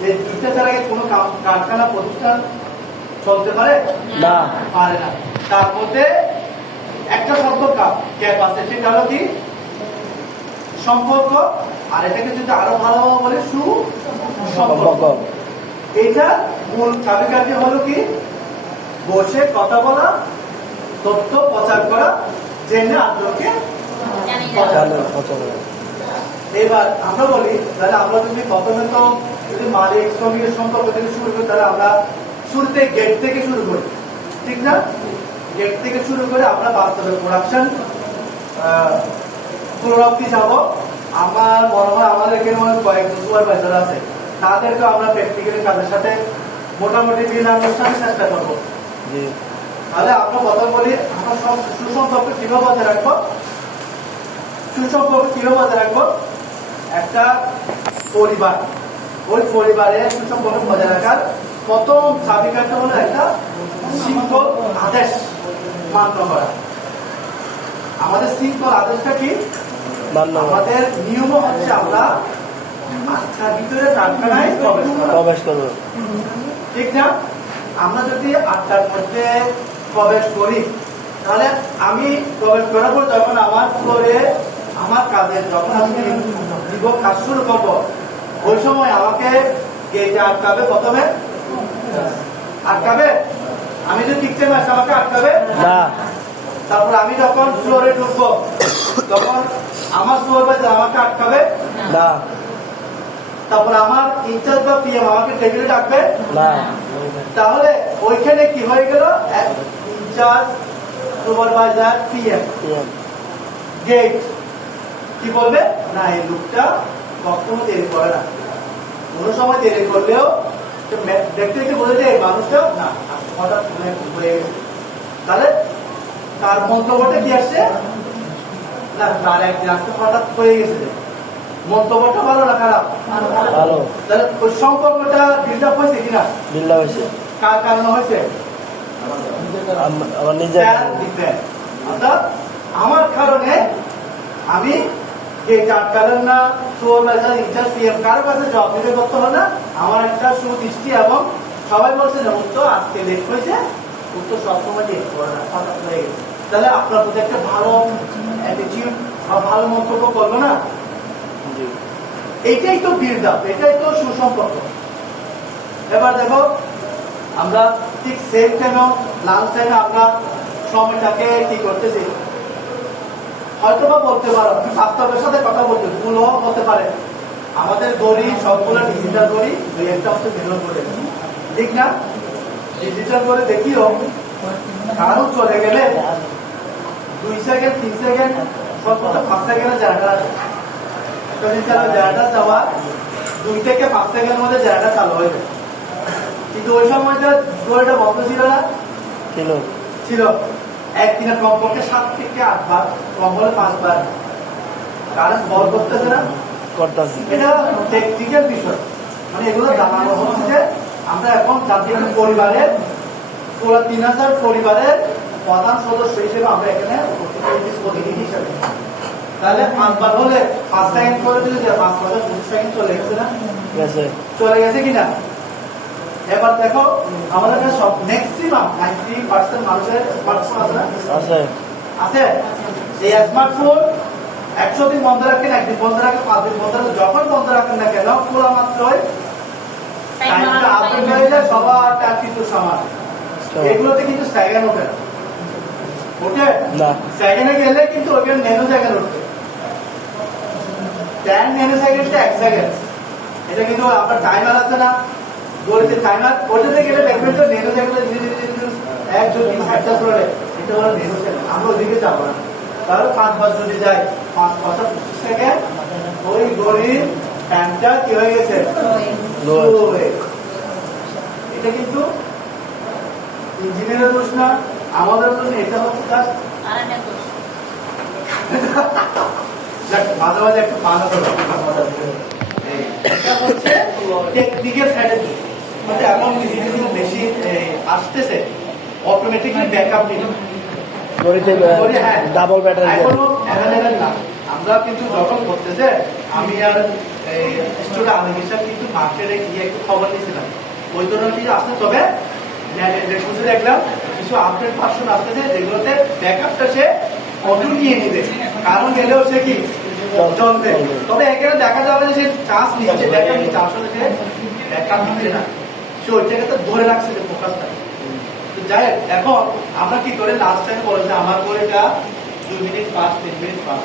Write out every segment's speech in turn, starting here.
এই দুইটা ছাড়া কি কোনো কারখানা প্রতিষ্ঠান চলতে পারে? না। পারে না। তার মধ্যে একটা শব্দ ক্যাপ আছে সেটা হলো কি? সম্পর্ক। আর এটাকে যদি আরও ভালোভাবে বলে সু সম্পর্ক এইটা মূল চাবিকাঠি হলো কি? বসে কথা বলা তথ্য প্রচার করা জেনে আগ্রহকে এবার আমরা বলি তাহলে আমরা যদি প্রথমে তো যদি মালিক শ্রমিকের সম্পর্ক থেকে শুরু করি তাহলে আমরা শুরুতে গেট থেকে শুরু করি। ঠিক না? গেট থেকে শুরু করে আমরা বাস্তবে প্রোডাকশন ফ্লোর যাব। আমার মনে হয় আমাদের এখানে অনেক কয়েকজন সুপারভাইজার আছে। তাদেরকে আমরা প্র্যাকটিক্যালি কাজের সাথে মোটামুটি বিনা অনুষ্ঠানে চেষ্টা করব। তাহলে আমরা কথা বলি আমরা সব সুসম্পর্ক কীভাবে বজায় রাখব? সুসম্পর্ক কীভাবে বজায় রাখব? একটা পরিবার। ওই পরিবারে সুসম্পর্ক বজায় রাখার প্রথম চাবিকাঠি হলো একটা সিম্পল আদেশ মান্য করা। আমাদের সিম্পল আদেশটা কি? আমাদের নিয়ম হচ্ছে আমরা ভিতরে প্রবেশ করব। ঠিক না? আমরা যদি আটটার মধ্যে প্রবেশ করি তাহলে আমি প্রবেশ করার পর যখন আমার ফ্লোরে আমার কাজের যখন আমি দিব কাজ শুরু করব ওই সময় আমাকে গেটে আটকাবে প্রথমে? আটকাবে? আমি ঠিক টাইমে আসি আমাকে আটকাবে? না। তারপর আমি যখন ফ্লোরে ঢুকবো তখন আমার সুপারভাইজার আমাকে আটকাবে? না। তারপর আমার ইনচার্জ বা পিএম আমাকে টেবিলে ডাকবে? না। তাহলে ওইখানে কি হয়ে গেল? In-charge supervisor PM gate. কি বলবে? না এই লোকটা কখনো দেরি করে না। কোনো সময় দেরি করলেও দেখতে দেখতে বলে যে এই মানুষটা না হঠাৎ মনে হয়ে গেছে। তাহলে তার মন্তব্যটা কি আসছে? না তার একদিন আজকে হঠাৎ হয়ে গেছে। মন্তব্যটা ভালো না খারাপ? ভালো। তাহলে ওই সম্পর্কটা বিল্ড আপ হয়েছে কিনা? বিল্লা হয়েছে। কার কারণে হয়েছে? আম- আমার নিজের অর্থাৎ আমার কারণে আমি যে না ইনচার্জ সিএম কারও কাছে জবাব দিতে করতে হবে না। আমার একটা সুদৃষ্টি এবং সবাই বলছে যে উত্তর আজকে লেট হয়েছে উত্তর সবসময় লেট করে না হঠাৎ হয়ে গেছে। তাহলে আপনার প্রতি একটা ভালো অ্যাটিটিউড বা ভালো মন্তব্য করব না? জি। এইটাই তো বিল্ড আপ এটাই তো সুসম্পর্ক। এবার দেখো আমরা ঠিক সেম টাইমে লাঞ্চ টাইমে আমরা সময়টাকে কি করতেছি? হয়তো বা বলতে পারো বাস্তবের সাথে কথা বলতে ভুলও হতে পারে। আমাদের দড়ি সবগুলো ডিজিটাল দড়ি দুই একটা হচ্ছে মেনুয়াল করে ঠিক না? ডিজিটাল করে দেখিও কারও চলে গেলে দুই সেকেন্ড তিন সেকেন্ড সর্বোচ্চ পাঁচ সেকেন্ডের জায়গা আছে। যদি চালা জায়গাটা যাওয়া দুই থেকে পাঁচ সেকেন্ডের মধ্যে জায়গাটা চালু হয়ে যায়। কিন্তু ওই সময়টা দড়িটা বন্ধ ছিল না? ছিল। ছিল। একদিনে কমপক্ষে সাত থেকে আট বার কম হলে পাঁচবার কারেন্ট বল করতেছে না? করতেছি। এটা টেকনিক্যাল বিষয়। মানে এগুলো জানানো হচ্ছে যে আমরা এখন জাতীয় পরিবারের পুরো তিন হাজার পরিবারের প্রধান সদস্য হিসেবে আমরা এখানে প্রতিনিধি হিসেবে। তাহলে পাঁচবার হলে পাঁচ সেকেন্ড করে দিলে যে পাঁচ হাজার পঁচিশ সেকেন্ড চলে গেছে না? চলে গেছে কিনা এবার দেখো আমাদের কাছে সব ম্যাক্সিমাম নাইনটি পার্সেন্ট মানুষের স্মার্টফোন আছে না? আছে। আছে? এই স্মার্টফোন একশো দিন বন্ধ রাখেন একদিন বন্ধ রাখেন পাঁচ দিন বন্ধ রাখেন যখন বন্ধ রাখেন না কেন খোলা মাত্রই টাইমটা আপডেট হয়ে যায় সবার টাইম কিন্তু সমান। এগুলোতে কিন্তু সেকেন্ড ওঠে না। ওঠে? সেকেন্ডে গেলে কিন্তু ওখানে ন্যানো সেকেন্ড উঠবে টেন ন্যানো সেকেন্ডটা এক সেকেন্ড এটা কিন্তু আপনার টাইমার আছে না। গড়িতে টাইমার ওটাতে গেলে দেখবেন তো ন্যানো সেকেন্ডে ধীরে ধীরে ধীরে ধীরে এক তিন চারটা চলে এটা হলো ন্যানো আমরা ওদিকে যাব না। তাহলে পাঁচ বার যদি যাই পাঁচ পাঁচটা পঁচিশ সেকেন্ড ওই গড়ির টাইমটা কি হয়ে গেছে? হয়ে। এটা কিন্তু ইঞ্জিনিয়ারের দোষ না আমাদের দোষ এটা হচ্ছে জাস্ট মাঝে মাঝে একটু পান হতে পারে। এটা হচ্ছে টেকনিক্যাল সাইডে মানে এমন কিছু কিছু মেশিন আসতেছে অটোমেটিকলি ব্যাকআপ নিতে গড়িতে। ডাবল ব্যাটারি এখনও অ্যাভেলেবেল না। আমরা কিন্তু যখন করতেছে আমি আর স্টুডেন্ট আলম হিসাব কিন্তু মার্কেটে গিয়ে একটু খবর নিয়েছিলাম। ওই ধরনের কিছু আসছে তবে দেখলাম কিছু আপডেট ভার্সন আসতেছে যেগুলোতে ব্যাকআপটা সে অটুট নিয়ে নিবে। কারণ গেলেও সে কি তবে এখানে দেখা যাবে যে সে চান্স নিচ্ছে ব্যাকআপ নিচ্ছে আসলে সে ব্যাকআপ নিচ্ছে না। সে ওইটাকে তো ধরে রাখছে যে ফোকাসটা তো যাই এখন আমরা কি করে? লাস্ট টাইম বলেছে আমার করে এটা দুই মিনিট পাঁচ, তিন মিনিট পাঁচ।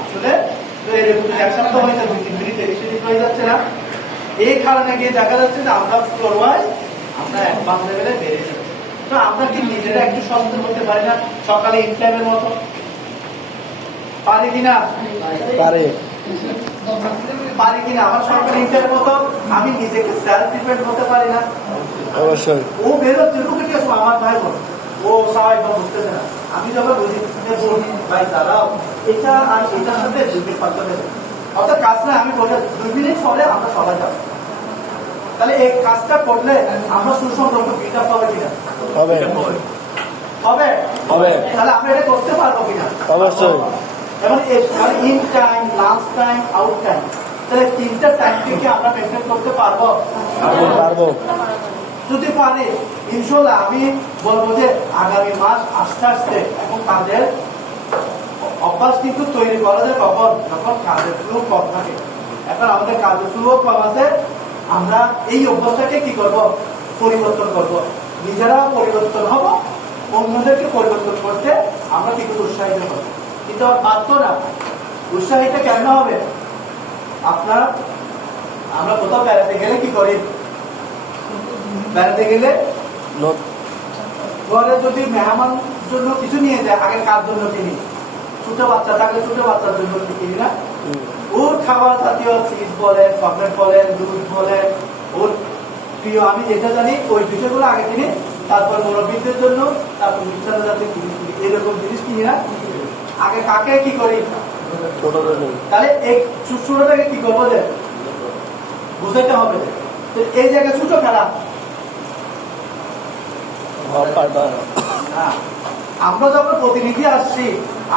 আসলে তো এরকম এক সপ্তাহ হয়েছে দুই তিন মিনিট এদিক সেদিক হয়ে যাচ্ছে না। এই কারণে গিয়ে দেখা যাচ্ছে যে আমরা ফ্লোর ওয়াইজ আমরা অ্যাডভান্স লেভেলে বেড়ে যাচ্ছি। তো আমরা কি নিজেরা একটু সচেতন হতে পারি না? সকালে ইনক্লাইমের মতো? পারি কিনা পারে। পারি কিনা? আমার সরকারি ইনক্লাইমের মতো আমি নিজেকে সেলফ ডিপেন্ড হতে পারি না। অবশ্যই। ও বেরোচ্ছে লোকে কি আমার ভাই বোন ও সবাই বুঝতেছে না। আমি যখন বুঝি ভাই দাঁড়াও। এটা আর এটার সাথে দুটি পাল্টা দেবে অর্থাৎ কাজ না আমি বলে দুই মিনিট পরে আমরা সবাই যাব। তাহলে এই কাজটা করলে আমরা সুসম্পর্ক বিল্ড হবে কিনা? হবে। হবে? হবে। তাহলে আমরা এটা করতে পারব কিনা? অবশ্যই। এবং in time last time out time তাহলে তিনটা টাইমকে কি আমরা মেনটেন করতে পারব? পারব যদি পারে ইনশাল্লাহ আমি বলব যে আগামী মাস আস্তে আস্তে এখন কাজের অভ্যাস কিন্তু তৈরি করা যায় কখন? যখন কাজের ফ্লো কম থাকে। এখন আমাদের কাজের ফ্লো কম আছে আমরা এই অভ্যাসটাকে কি করব? পরিবর্তন করব। নিজেরা পরিবর্তন হব অন্যদেরকে পরিবর্তন করতে আমরা কি করে উৎসাহিত করব কিন্তু আর বাধ্য না। উৎসাহিত কেন হবে? আপনার আমরা কোথাও বেড়াতে গেলে কি করি? বেড়াতে গেলে ঘরে যদি মেহমান জন্য কিছু নিয়ে যায় আগে কার জন্য কিনি? ছোট বাচ্চা থাকলে ছোট বাচ্চার জন্য কিনি না? ওর খাবার জাতীয় চিজ বলেন চকলেট বলেন দুধ বলেন ওর প্রিয় আমি যেটা জানি ওই বিষয়গুলো আগে কিনি তারপর মুরব্বীদের জন্য তারপর মিষ্টান্ন জাতীয় জিনিস কিনি। এরকম জিনিস কিনি না। আগে কাকে কি করি? তাহলে এই ছোটটাকে কি করব যে? বুঝাইতে হবে এই জায়গায় ছোট পারবা না আমরা যখন প্রতিনিধি আসছি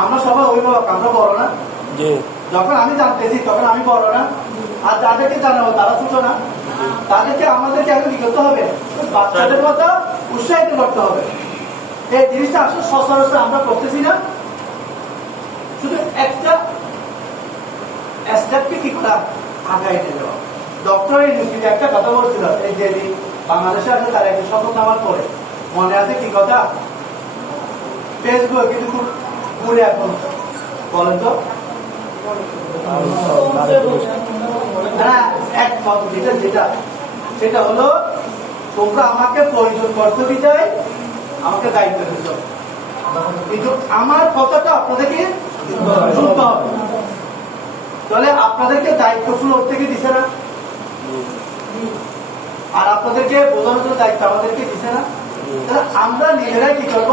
আমরা সবাই অভিভাবক আমরা বড় না? যখন আমি জানতেছি তখন আমি বড় না? আর যাদেরকে জানাব তারা ছোট না? তাদেরকে আমাদেরকে আগে কি করতে হবে। বাচ্চাদের মতো উৎসাহিত করতে হবে। এই জিনিসটা আসলে সচরাচর আমরা করতেছি না। শুধু একটা স্টেপকে কি করা? আগায় নিয়ে যাওয়া। ডক্টর ইউনিভার্সিটি একটা কথা বলছিল এই যে বাংলাদেশে আছে তারা একটি শপথ নামার পরে মনে আছে কি কথা? কিন্তু খুব এখন। বলেন তো। সেটা হলো, তোমরা আমাকে প্রয়োজন করতে বিদায় আমাকে দায়িত্ব দিচ্ছ কিন্তু আমার কথাটা আপনাদেরকে শুনতে হবে তাহলে আপনাদেরকে দায়িত্বফুল ওর থেকে দিছে না? আর আপনাদেরকে বোঝানোর জন্য দায়িত্ব আমাদেরকে দিছে না? তাহলে আমরা নিজেরাই কি করব?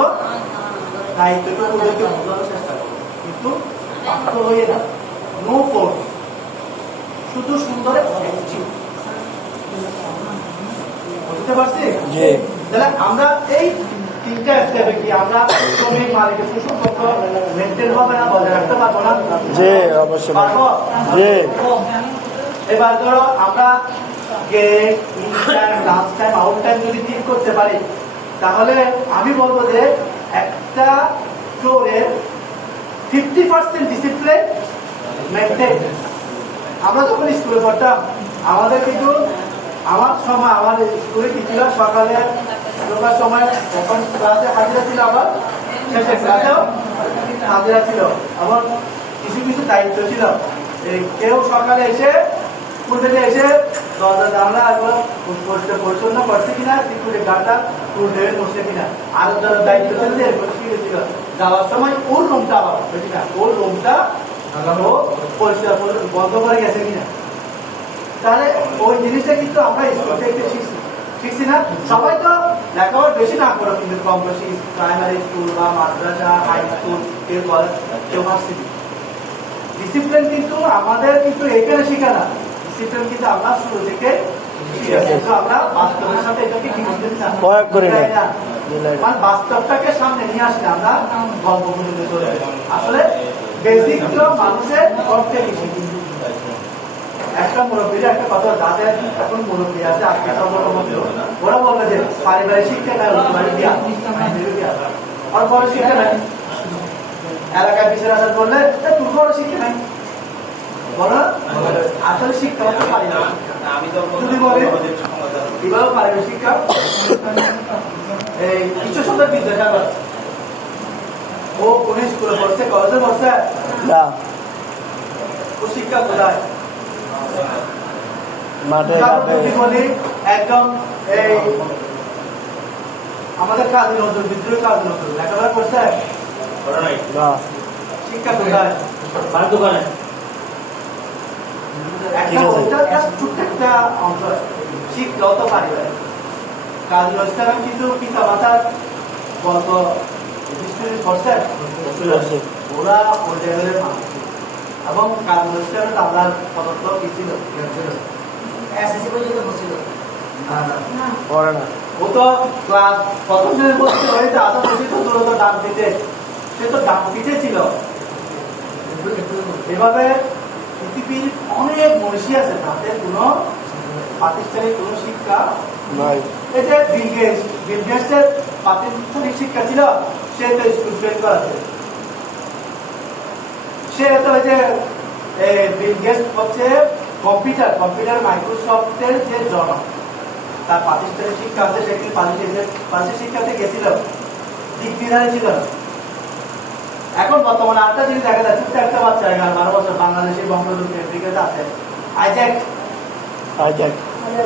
দায়িত্বটা ওদেরকে বোঝানোর চেষ্টা করব। কিন্তু বাধ্য হয়ে না নো ফোর্স শুধু সুন্দরে বুঝতে পারছি? তাহলে আমরা এই তিনটা স্টেপে কি আমরা শ্রমিক মালিকের সুসম্পর্ক মেনটেন হবে না বজায় রাখতে পারব না। জি অবশ্যই। পারব? জি। এবার ধরো আমরা gate time last time out time যদি ঠিক করতে পারি তাহলে আমি বলব যে একটা ফ্লোরের ফিফটি পার্সেন্ট ডিসিপ্লিন মেনটেন আমরা যখন স্কুলে পড়তাম আমাদের কিন্তু আমার সময় আমাদের স্কুলে কি ছিল? সকালে ঢোকার সময় যখন ক্লাসে হাজিরা ছিল আবার? শেষে ক্লাসেও হাজিরা ছিল। আবার কিছু কিছু দায়িত্ব ছিল। কেউ সকালে এসে স্কুল এসে দরজা জানলা এগুলো পরিষ্কার পরিচ্ছন্ন করছে কিনা সিকিউরিটি গার্ডটা ডেবে করছে কিনা। আর যারা দায়িত্ব ছিল যে ছিল। যাওয়ার সময় ওর রুমটা আবার বুঝলি না ওর রুমটা ও পরিষ্কার বন্ধ করে গেছে কিনা? তাহলে ওই জিনিসটা কিন্তু আমরা স্কুল থেকে শিখছি শিখছি না। সবাই তো লেখাপড়া বেশি না করো কিন্তু কম বেশি প্রাইমারি স্কুল বা মাদ্রাসা হাই স্কুল কেউ কলেজ কেউ ভার্সিটি ডিসিপ্লিন কিন্তু আমাদের কিন্তু এখানে শেখা না। ডিসিপ্লিন কিন্তু আমরা শুরু থেকে আমরা বাস্তবের সাথে এটাকে প্রয়োগ করি না। মানে বাস্তবটাকে সামনে নিয়ে আসলে আমরা গল্প চলে আসলে বেসিক মানুষের অর্থে বেশি একটা মুরব্বীর একটা কথা যাদের এখন মুরব্বী আছে আজকে সম্পর্কের ওরা বলবে যে পারিবারিক শিক্ষা দিয়া দিয়া আর বড় শিক্ষা নাই। এলাকায় বিচার আসার বললে "এ, তোর বড় শিক্ষা নাই? বলো আসলে শিক্ষা হতে পারি না যদি বলে কীভাবে পারিবারিক শিক্ষা? এই কিছু সুন্দর বিদ্যাটা ও কোন স্কুলে পড়ছে কলেজে পড়ছে? না। ও শিক্ষা কোথায়? মাঠে ঘাটে একদম এই আমাদের কাজী নজরুল বিদ্রোহী কাজী নজরুল লেখাপড়া করছে? না। শিক্ষা কোথায় ঠিক একটা আছে। ওটা just ছোট্ট একটা অংশ শিখলো তো পারিবে কাজী নজরুল কিন্তু পিতা মাতার গত করছে। ওরা ওই লেভেলের মানুষ। এবং কাজী নজরুল ইসলামের পদত্ব কি ছিল? এসএসসি পর্যন্ত বসছিল। না, না। ও তো ক্লাস প্রথম শ্রেণির পড়তে হয়েছে আশা করছি তো দূরত ডাক দিতে। সে তো ডাক দিতে ছিল। এভাবে পৃথিবীর অনেক মনীষী আছে তাদের কোনো প্রাতিষ্ঠানিক কোনো শিক্ষা নাই। যে বিল গেটস বিল গেটসের প্রাতিষ্ঠানিক শিক্ষা ছিল সে তো স্কুল ফেল করেছে। সে তো যে বিল গেটস হচ্ছে কম্পিউটার কম্পিউটার মাইক্রোসফটের যে জনক তার প্রাতিষ্ঠানিক শিক্ষা আছে সে কিন্তু প্রাতিষ্ঠানিক প্রাতিষ্ঠানিক শিক্ষাতে গেছিল? দিক ছিল এখন বর্তমানে আরেকটা জিনিস দেখা যায় একটা বাচ্চা এগারো বারো বছর বাংলাদেশি বঙ্গবন্ধু আফ্রিকাতে আছে। আইজ্যাক। আই যাক মানে